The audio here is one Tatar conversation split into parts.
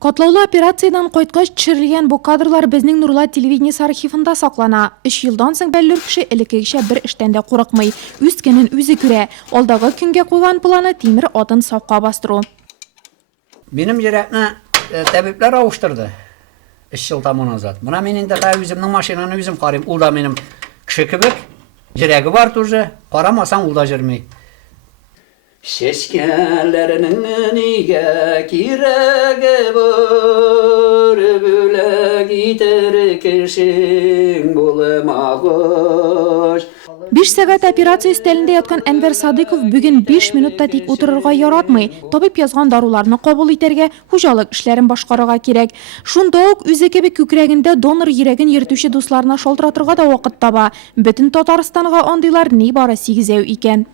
Катлаулы операциядан кайткач төшерелгән бу кадрлар безнең Нурла телевидениесе архивында саклана. 3 елдан соң бәллүр кеше элеккечә бер эштән дә курыкмый. Үз көнен үзе күрә. Алдагы көнгә куйган планы тимер атын сафка бастыру. Benim yürekne tabipler avuşturdu. 3 yıl tamam azat. Buna benim de üzümün maşinanı üzüm karayım. Ul da benim kişi kibik. Yüreği var tuzu. Karamasan ul da jirmeyi. Şeşkenlerinin niye kirege var, böyle gider kişin bulamağış. 5 сәгать операция өстәлендә яткан Әнвәр Садыйков бүген 5 минутта тик утырырга яратмый. Табиб язган даруларны кабул итәргә, хуҗалык эшләрен башкарырга кирәк. Шунда ук үзе кебек күкрәгендә донор йөрәген йөртүче дусларына шалтыратырга да вакыт таба. Бөтен Татарстанга андыйлар нибары 8 икән.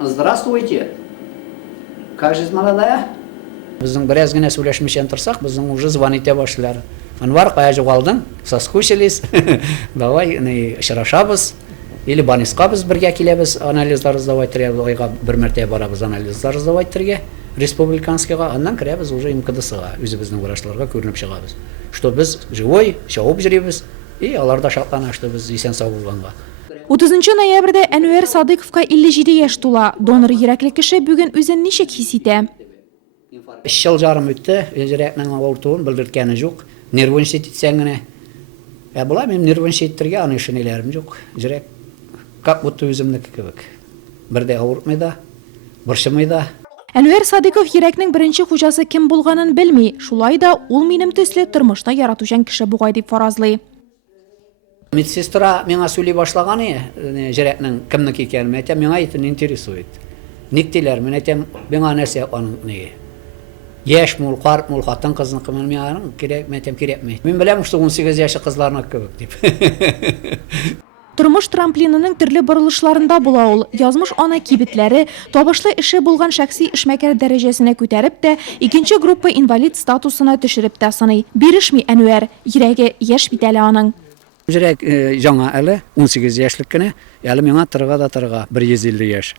Здравствуйте. Как жизнь молодая? Bizning biraz gene söyleşmişen tırsak, bizning уже звонить başlar. Anvar kayacı kaldın, соскучились. Давай, şıraşabız. Или банисқа biz birge келебіз, анализлар сдавать ойға bir мәртебе барабыз анализлар сдавать тірге, республиканскийға, аннан кіребіз уже МКДСға, өзіміздің врачларға көрініп шығабыз. Что біз живой, шауып жүребіз, и аларда шатлана, что біз есен сау болғанға. 30 ноябрьдә Әнвәр Садыйковка 57 яшь тула. Донор йөрәкле кеше бүген үзен ничек хис итә? 3 yıl жарым үтті, жүрәкнің ауыртуын білдірткені жоқ, нервын шететсен гіне. Бұла мен нервын шеттерге аны үшін елерім жоқ, жүрәк. Как будто өзімдікі кебек. Бірде ауыртмайда, бұршымайда. Әнвәр Садыйков йөрәкнең беренче хуҗасы кем булганын белми. Шулай да ул минем төсле тормышны яратучан кеше бугай дип фаразлый. Медсестра миңа сөйлей башлаганы, жүрәкнең кемнеке икәнен әйтәм, миңа итен интересует. Никтеләр, мен әйтәм, миңа нәрсә аның неге? Яшь мул, карт мул, хатын кызның кымын миңа кирәк, мен әйтәм, кирәкми. Мен беләм, что 18 яшьле кызларны кебек дип. Тормыш трамплинының төрле борылышларында була ул. Язмыш ана кибетләре, табышлы эше булган шәхси эшмәкәр дәрәҗәсенә күтәреп тә, икенче группа инвалид статусына төшереп тә сыный. Бирешми Әнвәр, йөрәге яшь бит әле аның. Жүрәк жаңа әле 18 яшьлек кенә, әле миңа тырга 150 яшь.